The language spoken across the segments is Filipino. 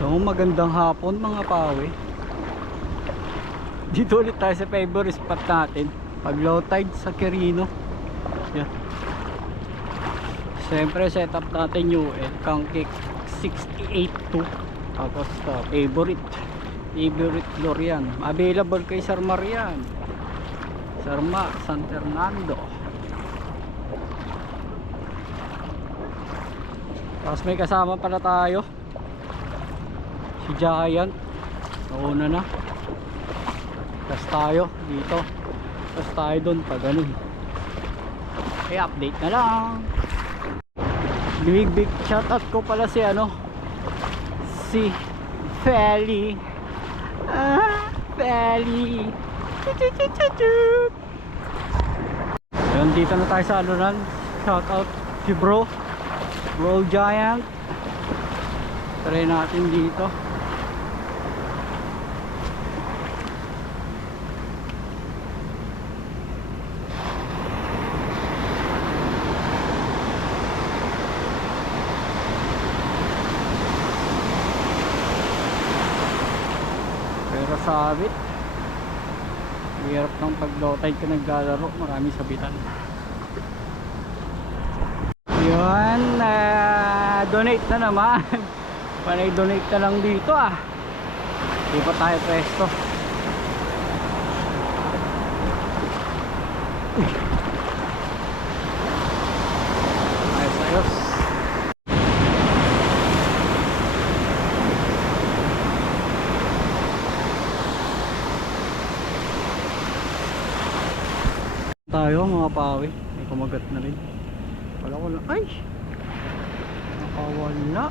So magandang hapon mga pawe. Dito ulit tayo sa favorite spot natin, pag low tide sa Quirino. Yan. Siyempre setup natin yung Kangkik 682. Tapos favorite floor yan. Available kay Sir Marian, Sir Ma, San Fernando. Tapos may kasama pala tayo, si Giant. Nauna na. Tapos tayo dito. Tapos tayo doon pag ganun. Okay, update na lang. Big shoutout ko pala si si Feli. Feli. Ayun, dito na tayo sa alunan. Shoutout si Bro Giant. Try natin dito. Pero sabit. Hirap ng pag-low tide ka naglalaro, maraming sabitan. Yun, donate na naman. Panay donate na lang dito Di pa tayo presto. Ayos. Tayo mga pawi, may kumagat na rin. Wala. Ay! Nakawala.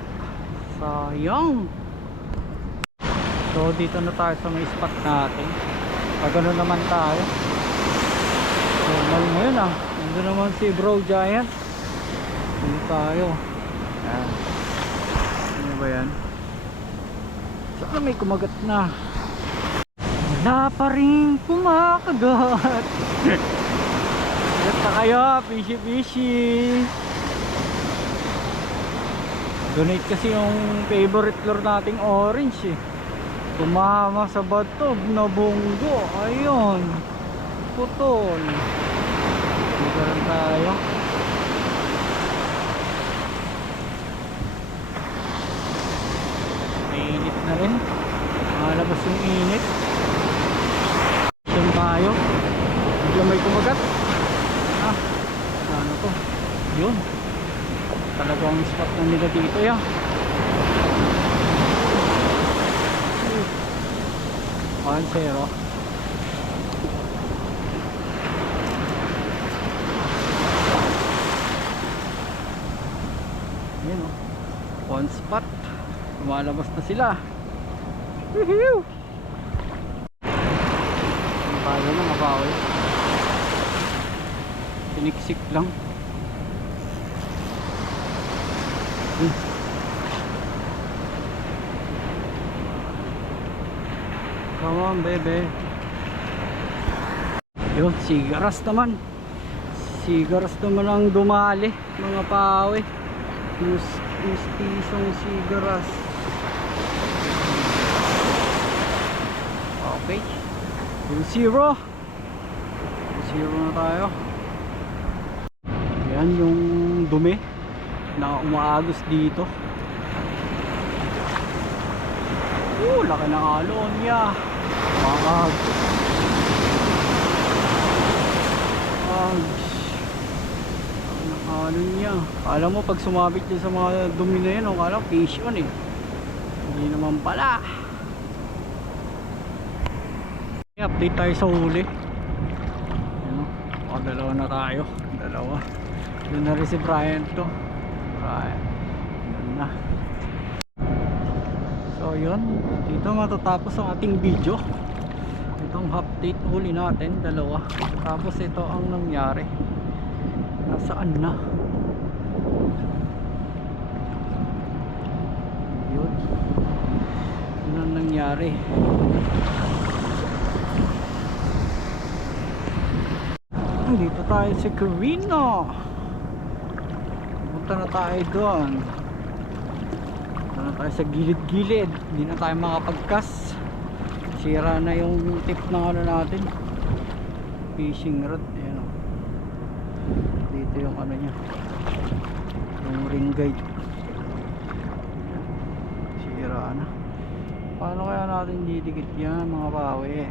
Sayang. So dito na tayo sa may spot natin. Pag ano naman tayo. So mal ngayon nandun naman si Bro Giant. Dito tayo. Ayan. Ano ba yan? Saka may kumagat na. Wala pa rin kumakagat. Gat na kayo, fishy. Donate kasi yung favorite lure nating orange Tumama sa bato, nabunggo. Ayun, putol. Dito rin tayo. Mainit na rin. Malabas yung init. Diyan tayo. Bigla may kumagat. Ano to? Yun. Talagang spot na nila dito yan. 1-0. Yan one spot. Lumalabas na sila. Woohoo! Ang tayo na mabawal. Piniksik lang. Come on baby. Yun, sigaras naman ang dumali mga pawe. Pisong sigaras. Okay, 2-0 na tayo. Yan yung dumi na umaagos dito. Laki ng alon niya. Ang alon niya. Alam mo pag sumabit niya sa mga dumi na yan, akala fish on hindi naman pala. Update tayo sa huli. Dalawa na tayo. Doon na rin si Brian to. Doon na. So yun, dito matatapos ang ating video. Itong update huli natin, dalawa. Tapos ito ang nangyari. Nasaan na? Yun. Yun ang nangyari. Dito tayo sa Quirino. Punta na tayo doon. na tayo sa gilid-gilid, hindi na tayo makapagkas. Sira na yung tip ng ano natin, fishing rod. Ayan, oh. Dito yung ano nya, yung ring guide, sira na. Paano kaya natin didikit yan mga bawi?